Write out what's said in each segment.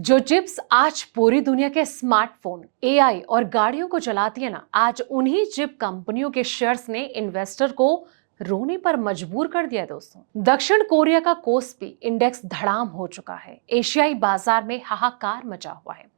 जो चिप्स आज पूरी दुनिया के स्मार्टफोन, एआई और गाड़ियों को चलाती है ना, आज उन्हीं चिप कंपनियों के शेयर्स ने इन्वेस्टर को रोने पर मजबूर कर दिया है दोस्तों। दक्षिण कोरिया का कोस्पी इंडेक्स धड़ाम हो चुका है। एशियाई बाजार में हाहाकार मचा हुआ है।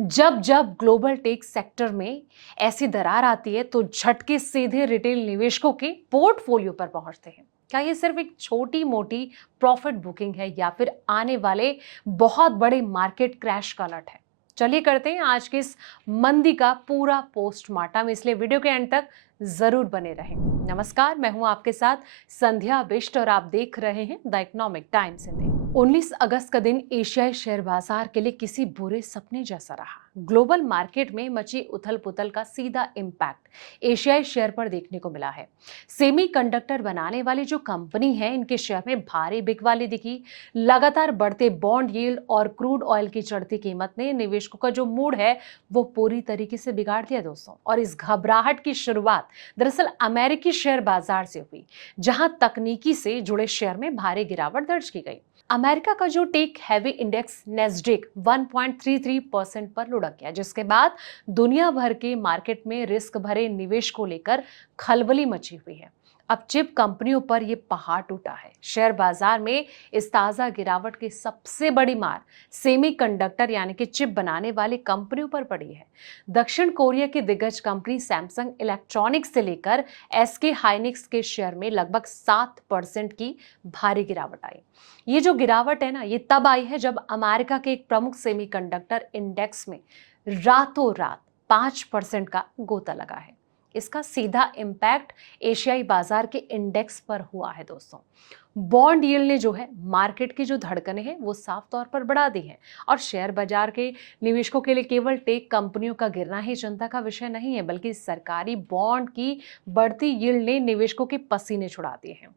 जब जब ग्लोबल टेक सेक्टर में ऐसी दरार आती है तो झटके सीधे रिटेल निवेशकों के पोर्टफोलियो पर पहुंचते हैं। क्या ये सिर्फ एक छोटी मोटी प्रॉफिट बुकिंग है या फिर आने वाले बहुत बड़े मार्केट क्रैश का अलर्ट है? चलिए करते हैं आज के इस मंदी का पूरा पोस्टमार्टम, इसलिए वीडियो के एंड तक जरूर बने रहें। नमस्कार, मैं हूं आपके साथ संध्या बिष्ट और आप देख रहे हैं द इकोनॉमिक टाइम्स हिंदी। 19 अगस्त का दिन एशियाई शेयर बाजार के लिए किसी बुरे सपने जैसा रहा। ग्लोबल मार्केट में मची उथल पुथल का सीधा इम्पैक्ट एशियाई शेयर पर देखने को मिला है। सेमीकंडक्टर बनाने वाली जो कंपनी है, इनके शेयर में भारी बिकवाली दिखी। लगातार बढ़ते बॉन्ड यील्ड और क्रूड ऑयल की चढ़ती कीमत ने निवेशकों का जो मूड है वो पूरी तरीके से बिगाड़ दिया दोस्तों। और इस घबराहट की शुरुआत दरअसल अमेरिकी शेयर बाजार से हुई, जहां तकनीकी से जुड़े शेयर में भारी गिरावट दर्ज की गई। अमेरिका का जो टेक हैवी इंडेक्स नेस्डेक 1.33% पर लुढ़क गया, जिसके बाद दुनिया भर के मार्केट में रिस्क भरे निवेश को लेकर खलबली मची हुई है। अब चिप कंपनियों पर यह पहाड़ टूटा है। शेयर बाजार में इस ताजा गिरावट की सबसे बड़ी मार सेमीकंडक्टर यानी कि चिप बनाने वाली कंपनियों पर पड़ी है। दक्षिण कोरिया की दिग्गज कंपनी सैमसंग इलेक्ट्रॉनिक्स से लेकर एसके हाइनिक्स के शेयर में लगभग 7% की भारी गिरावट आई। ये जो गिरावट है ना, ये तब आई है जब अमेरिका के एक प्रमुख सेमीकंडक्टर इंडेक्स में रातों रात 5% का गोता लगा है। इसका सीधा इम्पैक्ट एशियाई बाजार के इंडेक्स पर हुआ है दोस्तों। बॉन्ड यील्ड ने जो है मार्केट की जो धड़कनें हैं वो साफ तौर पर बढ़ा दी हैं। और शेयर बाजार के निवेशकों के लिए केवल टेक कंपनियों का गिरना ही चिंता का विषय नहीं है, बल्कि सरकारी बॉन्ड की बढ़ती यील्ड ने निवेशकों के पसीने छुड़ा दिए हैं।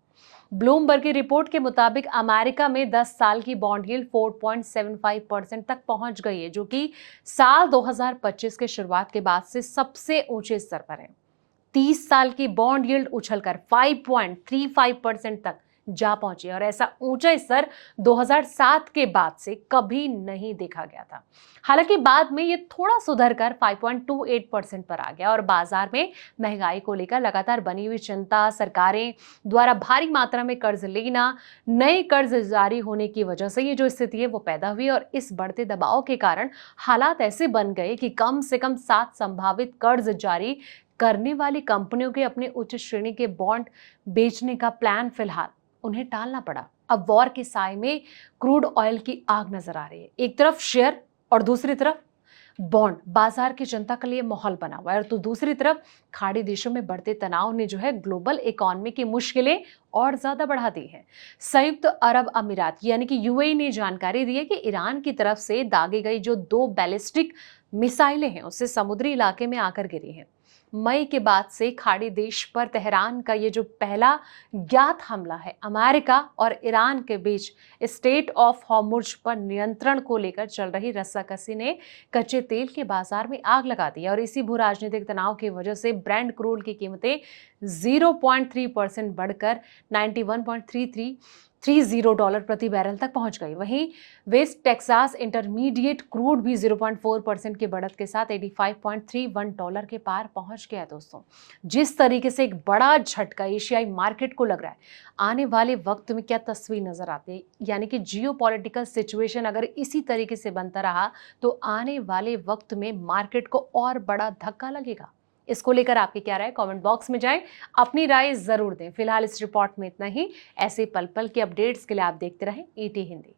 ब्लूमबर्ग की रिपोर्ट के मुताबिक अमेरिका में 10 साल की बॉन्ड यील्ड 4.75% तक पहुंच गई है, जो कि साल 2025 के शुरुआत के बाद से सबसे ऊंचे स्तर पर है। 30 साल की बॉन्ड यील्ड उछलकर 5.35% तक जा पहुंची और ऐसा ऊंचा स्तर 2007 के बाद से कभी नहीं देखा गया था। हालांकि बाद में ये थोड़ा सुधर कर 5.28% पर आ गया और बाजार में महंगाई को लेकर लगातार बनी हुई चिंता, सरकारें द्वारा भारी मात्रा में कर्ज लेना, नए कर्ज जारी होने की वजह से ये जो स्थिति है वो पैदा हुई। और इस बढ़ते दबाव के कारण हालात ऐसे बन गए कि कम से कम 7 संभावित कर्ज जारी करने वाली कंपनियों के अपने उच्च श्रेणी के बॉन्ड बेचने का प्लान फिलहाल उन्हें टालना पड़ा। अब वॉर के साए में क्रूड ऑयल की आग नजर आ रही है। एक तरफ शेयर और दूसरी तरफ बॉन्ड बाजार की जनता के लिए माहौल बना हुआ है, और तो दूसरी तरफ खाड़ी देशों में बढ़ते तनाव ने जो है ग्लोबल इकोनॉमी की मुश्किलें और ज्यादा बढ़ा दी है। संयुक्त अरब अमीरात यानी कि यूएई ने जानकारी दी है कि ईरान की तरफ से दागी गई जो 2 बैलिस्टिक मिसाइलें हैं उससे समुद्री इलाके में आकर गिरी हैं। मई के बाद से खाड़ी देश पर तेहरान का ये जो पहला ज्ञात हमला है। अमेरिका और ईरान के बीच स्टेट ऑफ हॉर्मुज पर नियंत्रण को लेकर चल रही रस्साकसी ने कच्चे तेल के बाजार में आग लगा दी और इसी भू राजनीतिक तनाव की वजह से ब्रेंट क्रूड की कीमतें 0.3% बढ़कर 91.3330 डॉलर प्रति बैरल तक पहुंच गई। वहीं वेस्ट टेक्सास इंटरमीडिएट क्रूड भी 0.4% की बढ़त के साथ 85.31 डॉलर के पार पहुंच गया दोस्तों। जिस तरीके से एक बड़ा झटका एशियाई मार्केट को लग रहा है, आने वाले वक्त में क्या तस्वीर नजर आती है, यानी कि जियोपॉलिटिकल सिचुएशन अगर इसी तरीके से बनता रहा तो आने वाले वक्त में मार्केट को और बड़ा धक्का लगेगा। इसको लेकर आपकी क्या राय, कमेंट बॉक्स में जाएं, अपनी राय जरूर दें। फिलहाल इस रिपोर्ट में इतना ही। ऐसे पल पल के अपडेट्स के लिए आप देखते रहें ईटी हिंदी।